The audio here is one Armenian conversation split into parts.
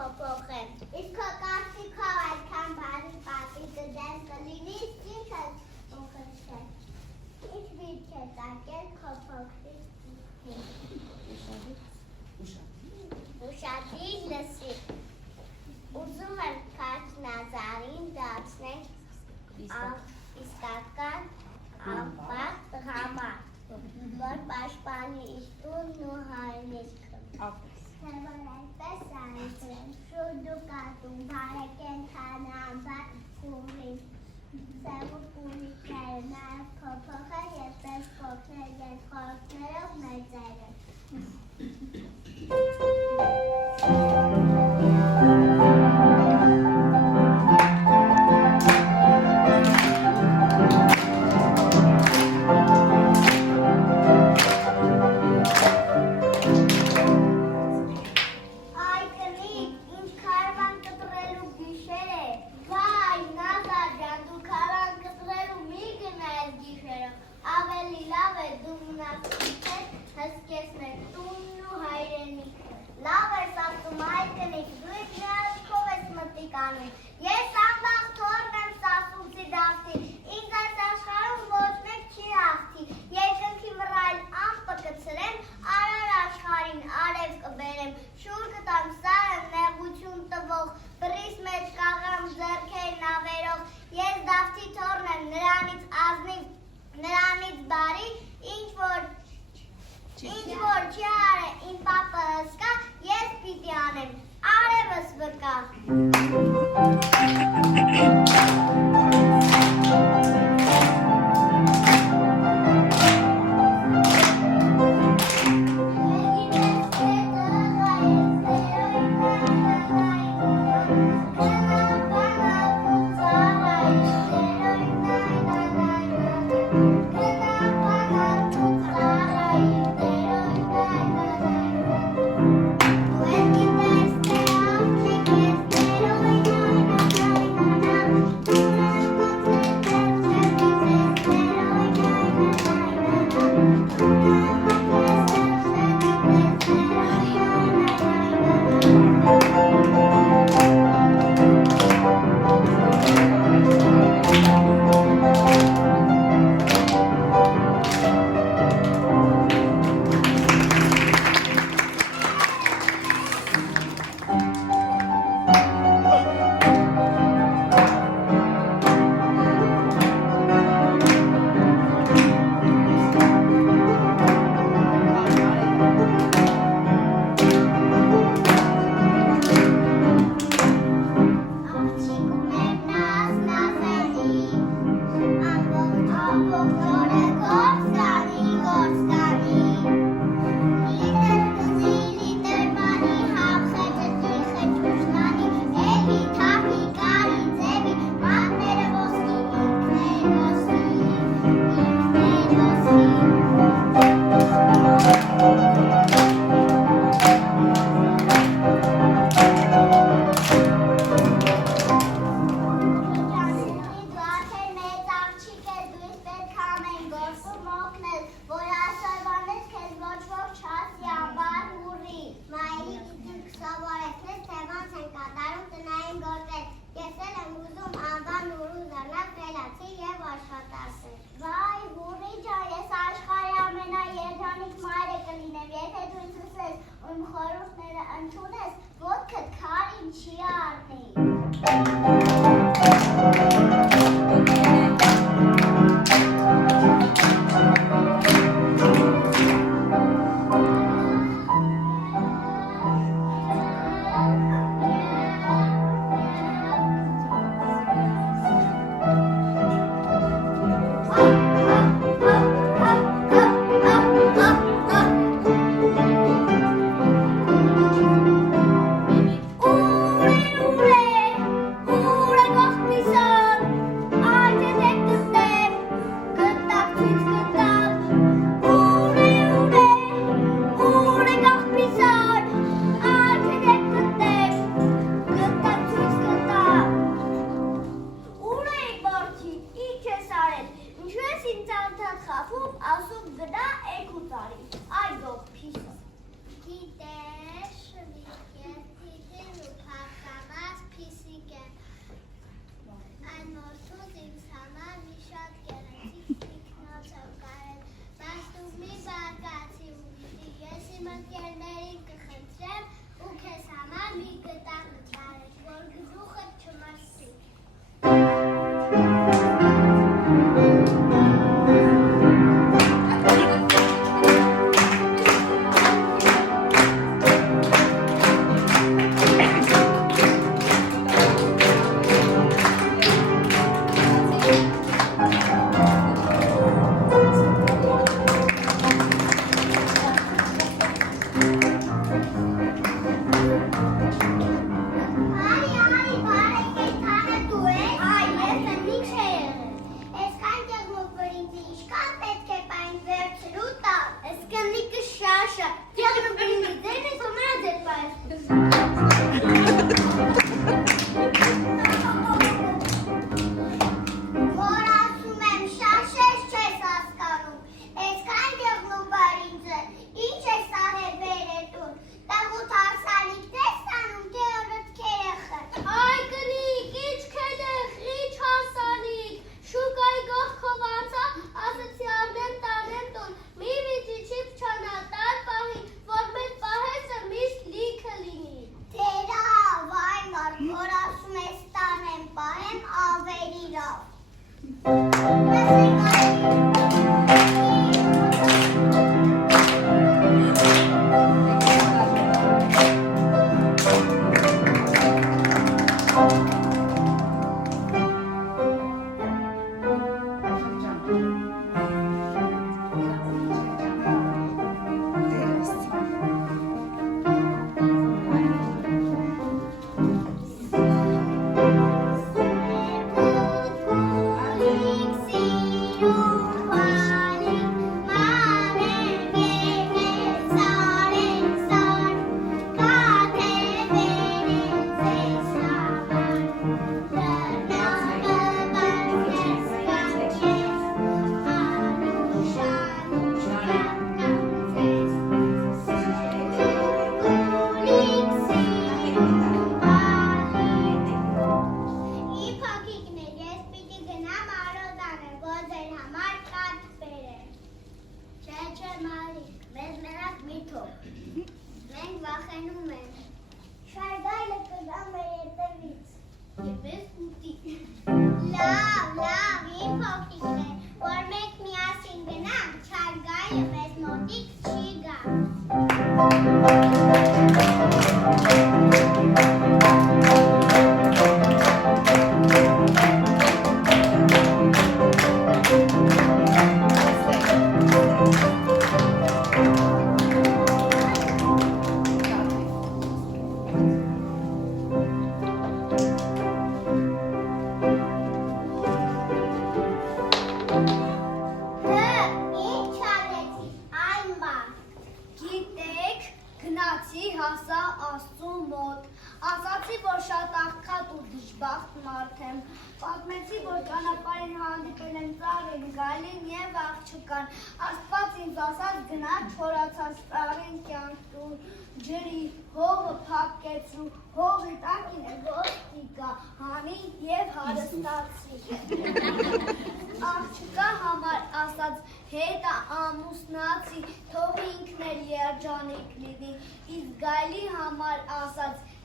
փոփոխեմ։ Իսկ քո կարծիքով այդքան բարի պատիկը դեն կլինի, ինչ ես ուղղել։ Ինչ վիճ է տակել քո փոքրիկ ուշադիր լսի։ Ուզում եմ Քարթ Նազարին դարձնենք իսկական անպատ տղամարդ, որ պաշտպանի իր տունն ու հայրենիքը։ Թե որ այնպես արեցին, շուտ ու կատուն, բարեկեն քանանբար կումրին, սև ու կումիկները նաև փոփոխել և պես փոքրել և խորքներով մեծերը։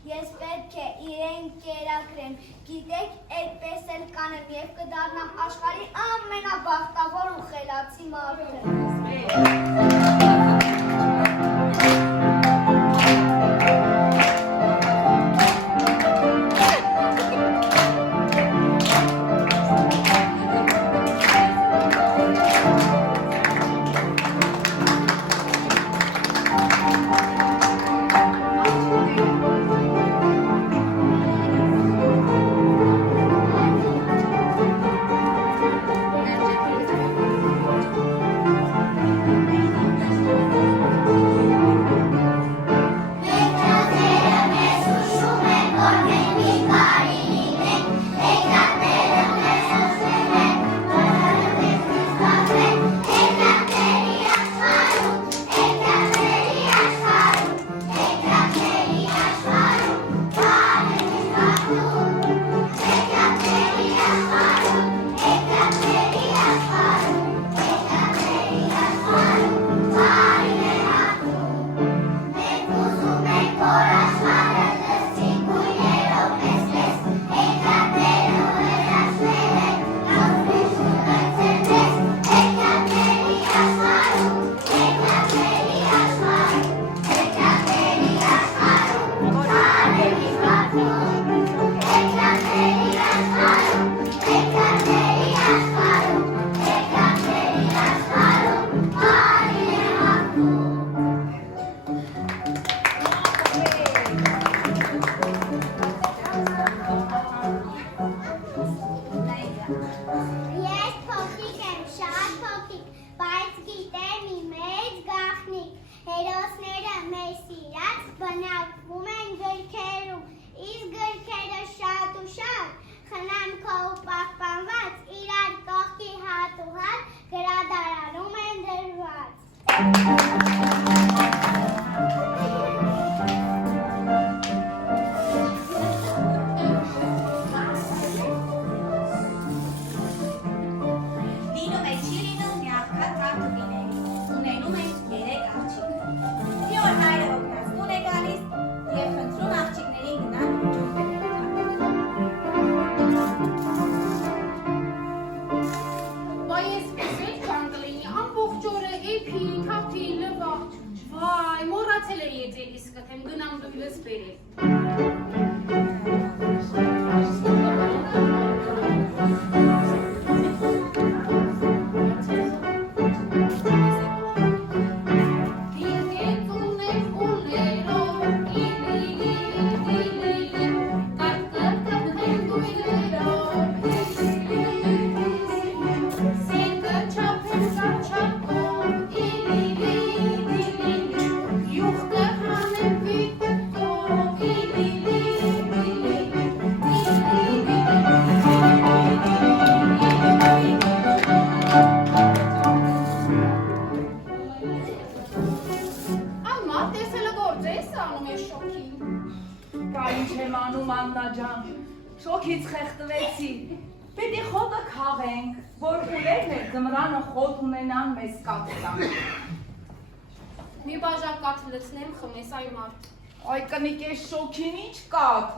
Ես պետք է իրեն կերակրեմ, գիտեք, այդպես էլ կանեմ և կդառնամ աշխարհի ամենաբախտավոր ու խելացի մարդը։ Հերոսները մեր սիրած բնակվում են գրքերում, իսկ անում Աննա ջան, շոքից խեղդվեցի, պետք է խոտը քաղենք, որ ուլերն էլ ձմռանը խոտ ունենան մեզ կաթ տան։ Մի բաժակ կաթ լցնեմ խմես այ մարդ։ Այ կնիկ ես շոքին ինչ կաթ,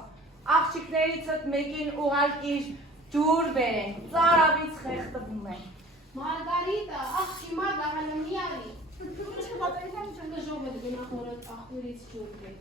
աղջիկներիցդ մեկին ուղարկիր ջուր բերեն, ծարավից խեղդվում են։ Մարգարիտա, աղջի մարդը հալը մի արի։ Ինչ պատերիքան չնգժով է գնախորդ աղբուրից ջուր բեր։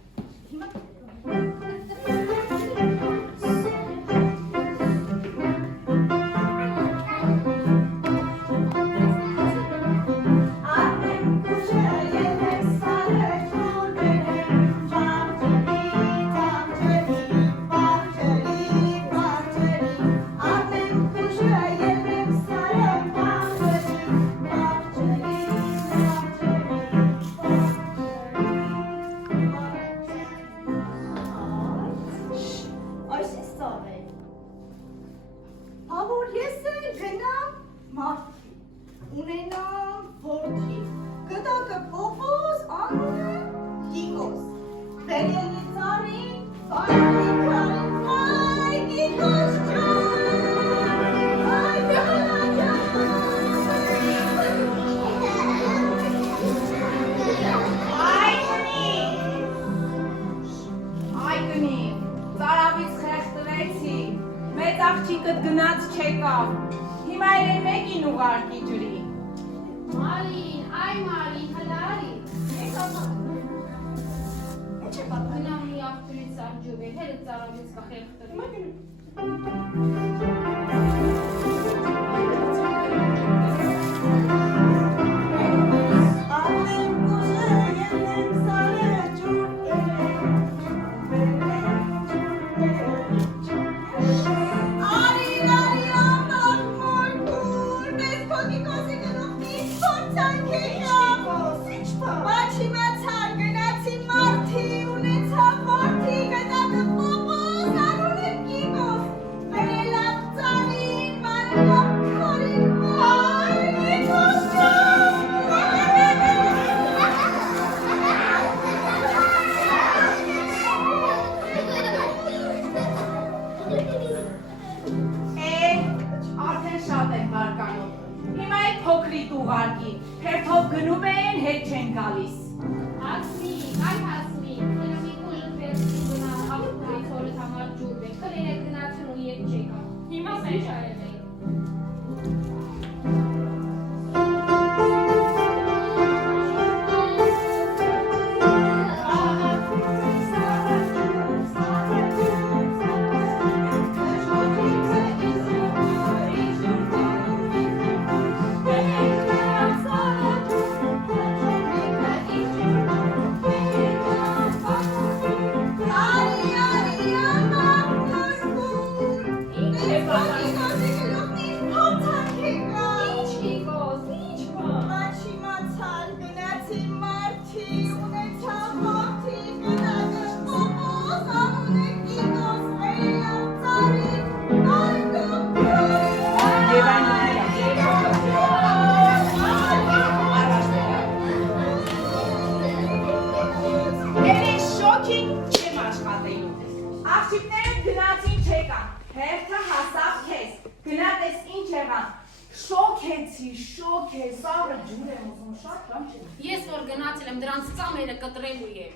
Ես որ գնացել եմ դրանց ծամերը կտրելու եմ։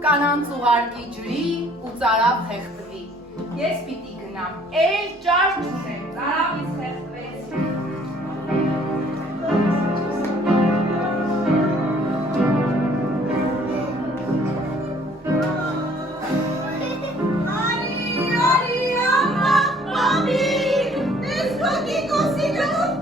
Կանանց ուղարկի ջրի ու ծարավ խեղդվի։ Ես պիտի գնամ, էլ ճար չունեմ, ծարավից խեղդվեցի։ Արի, ամա, մամի, ես հոգի կոսի գնում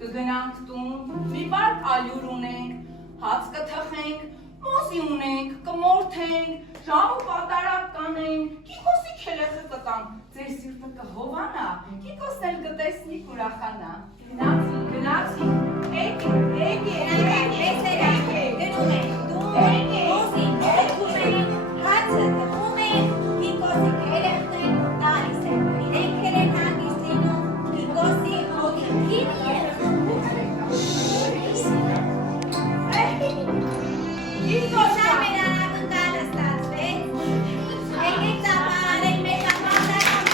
կգնանք տուն, մի բարդ ալյուր ունենք, հաց կթխենք, մոզի ունենք, կմորթենք, ժամ ու պատարակ կանենք, Կիկոսի քելեխը կտանք, ձեր սիրտը կհովանա, Կիկոսն էլ կտեսնի կուրախանա։ Գնացի, Գնում ենք, դու, մոզին, թքում ենք, հացը թվում ենք, Կիկոսի քելեխն տալիս են, իրենք են հանգիստ լինում, Կիկոսի հոգին Կիկոսը մեր անագնկալը ստացվեց, եկեք ծափահարենք մեր ծափահարական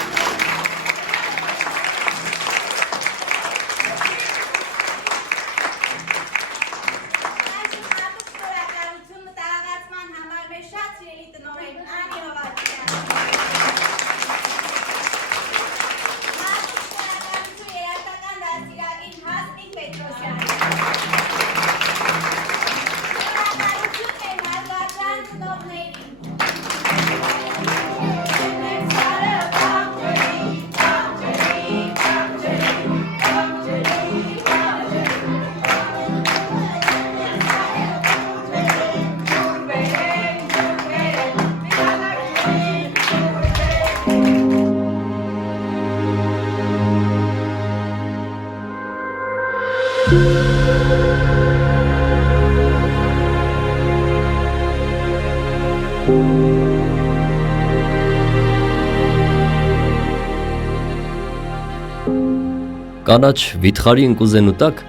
Կանաչ վիթխարի ընկուզենու տակ,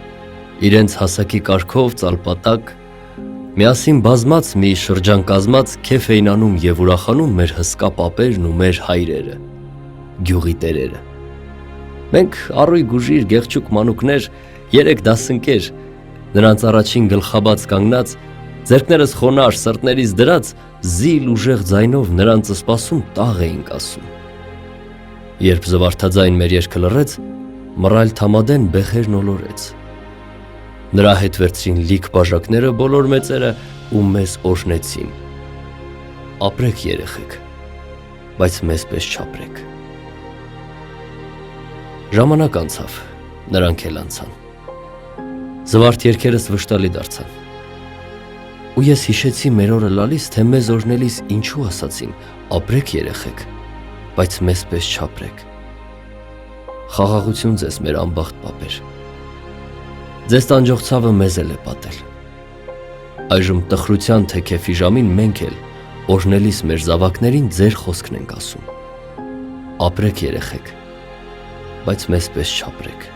իրենց հասակի կարգով ծալպատակ, միասին բազմած մի շրջան կազմած քեֆ էին անում և ուրախանում մեր հսկա պապերն ու մեր հայրերը, գյուղի տերերը։ Մենք առույգ ուժիր գեղչուկ մանուկներ, 3 դասընկեր, նրանց առաջին գլխաբաց կանգնած, ձեռքներս խոնար, սրտներիս դրած, զիլ ուժեղ ձայնով նրանց սպասում տաղ էինք ասում։ Երբ զվարթաձայն մեր երգը լռեց, մռայլ թամադեն բեխերն ոլորեց։ Նրա հետ վերցրին լիք բաժակները բոլոր մեծերը ու մեզ օրհնեցին։ Ապրեք երեխեք, բայց մեզ պես չապրեք։ Ժամանակ անցավ, նրանք էլ անցան։ Զվարթ երգերս վշտալի դարձան։ Ու ես հիշեցի մեր օրը լալիս, թե մեզ օրհնելիս ինչու ասացին, ապրեք երեխեք, բայց մեզ պես չապրեք։ Խաղաղություն ձեզ մեր անբախտ պապեր։ Ձեզ տանջող ցավը մեզ էլ է պատել։ Այժմ տխրության թե քեֆի ժամին մենք էլ օրհնելիս մեր զավակներին ձեր խոսքն ենք ասում։ Ապրեք երեխեք, բայց մեզ պես չապրեք։